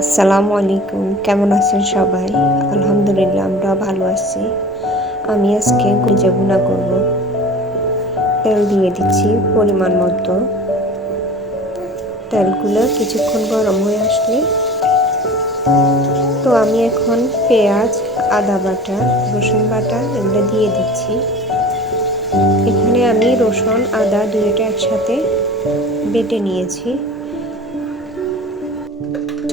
আসসালামু আলাইকুম, কেমন আছেন সবাই? আলহামদুলিল্লাহ, আমরা ভালো আছি। আমি আজকে গুঁজা ভুনা করব। তেল দিয়ে দিচ্ছি পরিমাণ মতো। তেলগুলো কিছুক্ষণ গরম হয়ে আসলে তো আমি এখন পেঁয়াজ, আদা বাটা, রসুন বাটা এগুলো দিয়ে দিচ্ছি। এখানে আমি রসুন আদা দুইটা একসাথে বেটে নিয়েছি।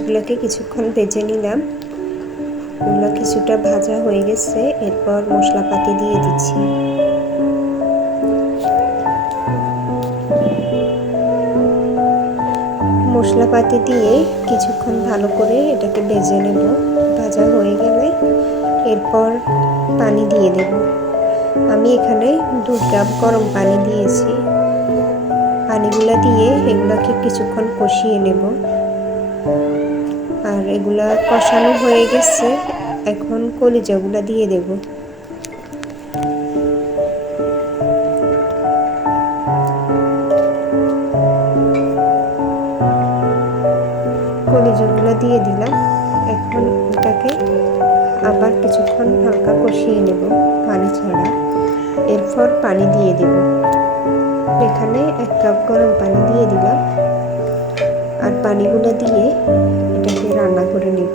এগুলোকে কিছুক্ষণ ভেজে নিলাম। এগুলো কিছুটা ভাজা হয়ে গেছে, এরপর মশলাপাতি দিয়ে দিচ্ছি। মশলাপাতি দিয়ে কিছুক্ষণ ভালো করে এটাকে ভেজে নেব। ভাজা হয়ে গেলে এরপর পানি দিয়ে দেব। আমি এখানে 2 কাপ গরম পানি দিয়েছি। পানিগুলো দিয়ে এগুলোকে কিছুক্ষণ কষিয়ে নেব। আর এগুলা কষানো হয়ে গেছে, এখন কলিজাগুলো দিয়ে দেব। কলিজাগুলো দিয়ে দিলাম। এখন এটাকে আবার কিছুক্ষণ হালকা কষিয়ে নেব পানি ছাড়া। এরপর পানি দিয়ে দেব। এখানে 1 কাপ গরম পানি দিয়ে দিলাম। আর পানিগুলো দিয়ে এটাকে রান্না করে নেব।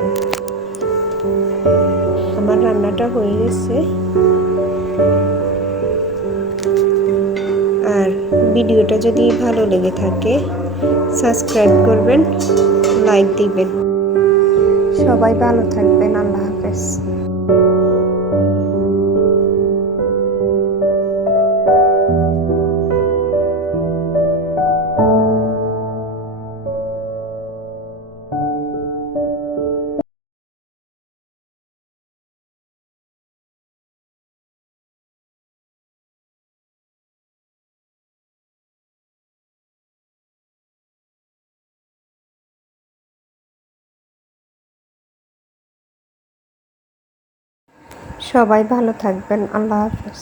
আমার রান্নাটা হয়ে গেছে। আর ভিডিওটা যদি ভালো লেগে থাকে সাবস্ক্রাইব করবেন, লাইক দিবেন। সবাই ভালো থাকবেন। আল্লাহ হাফেজ। সবাই ভালো থাকবেন। আল্লাহ হাফেজ।